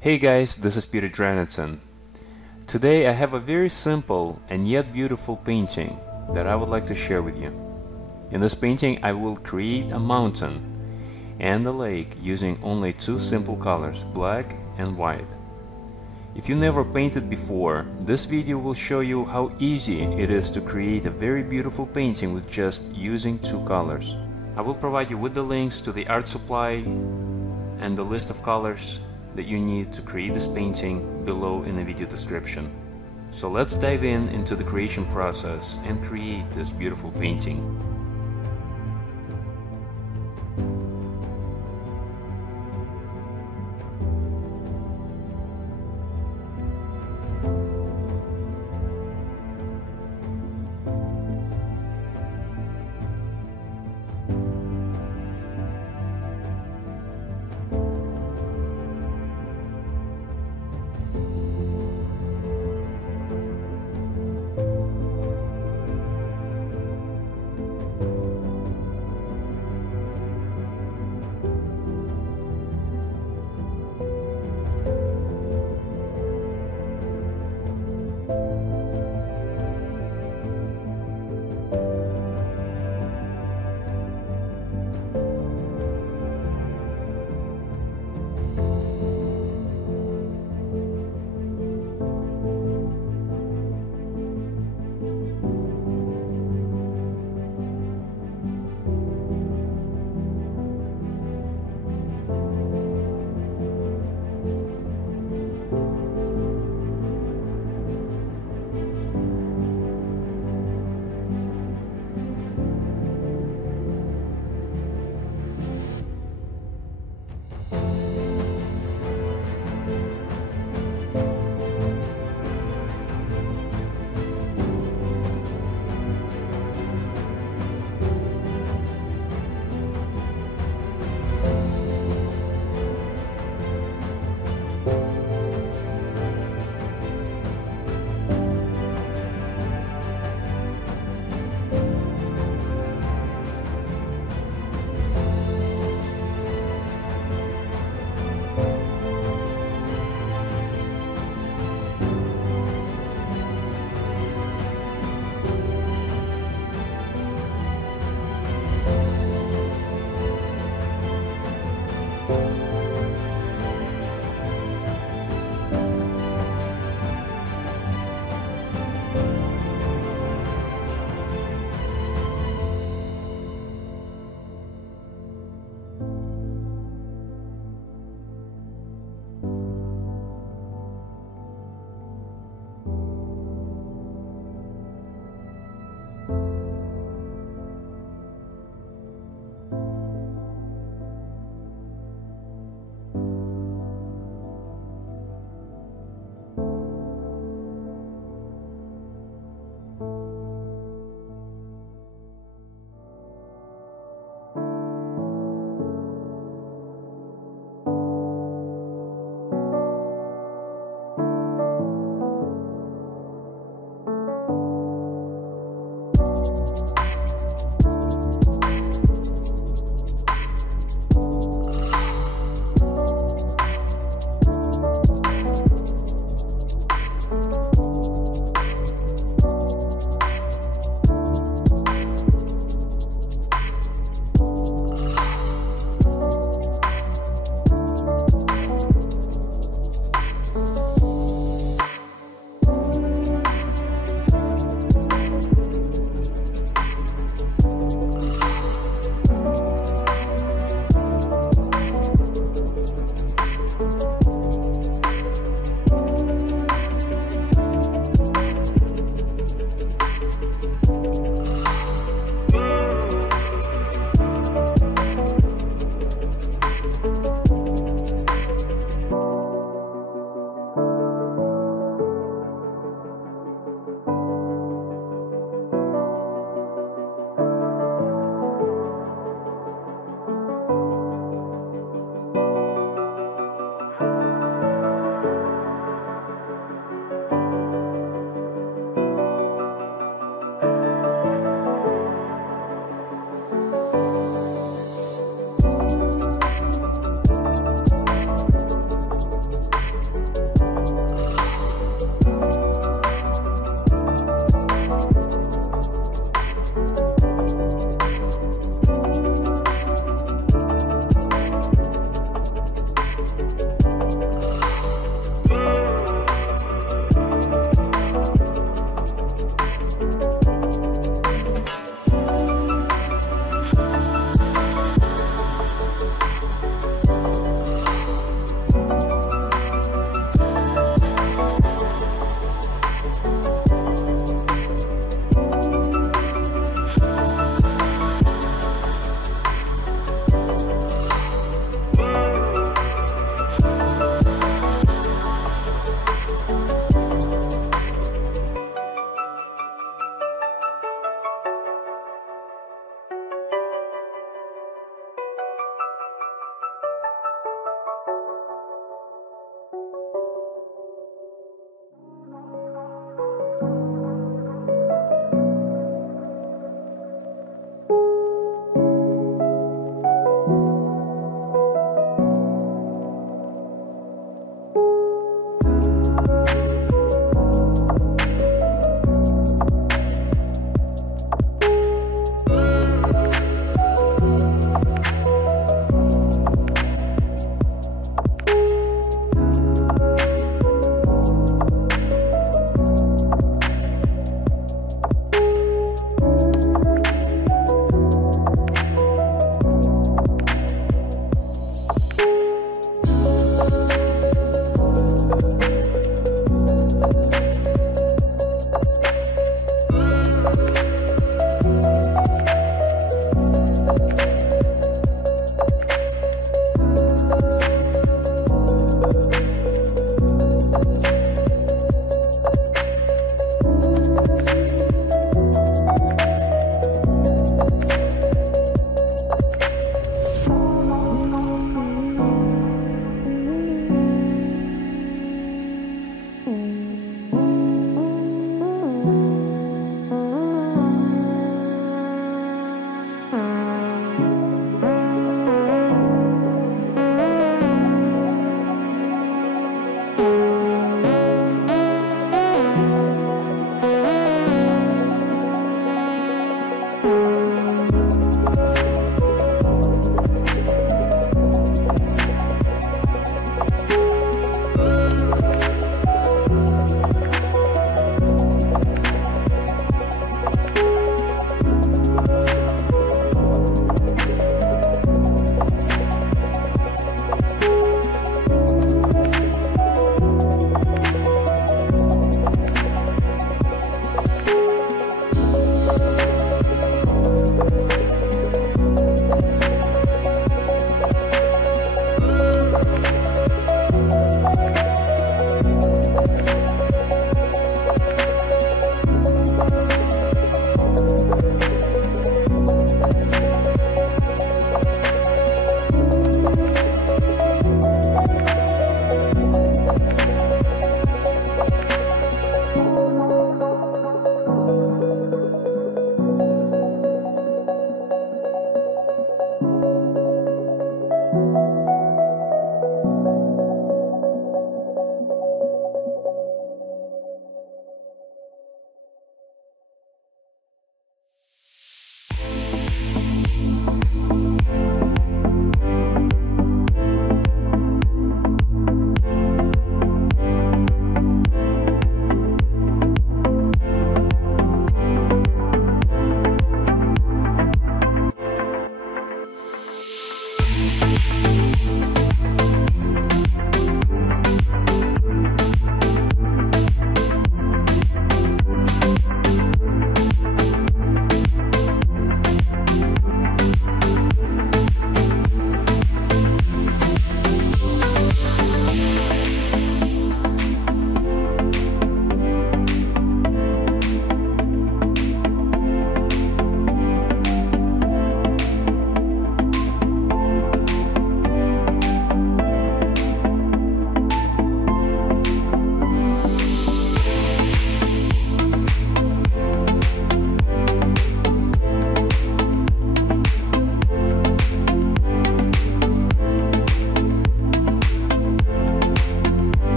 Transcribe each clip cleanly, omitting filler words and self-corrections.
Hey guys, this is Peter Dranitson. Today I have a very simple and yet beautiful painting that I would like to share with you. In this painting I will create a mountain and a lake using only two simple colors, black and white. If you never painted before, this video will show you how easy it is to create a very beautiful painting with just using two colors. I will provide you with the links to the art supply and the list of colors that you need to create this painting below in the video description. So let's dive into the creation process and create this beautiful painting.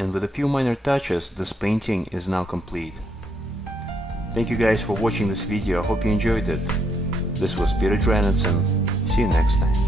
and with a few minor touches, this painting is now complete. Thank you guys for watching this video. I hope you enjoyed it. This was Peter Draninson. See you next time.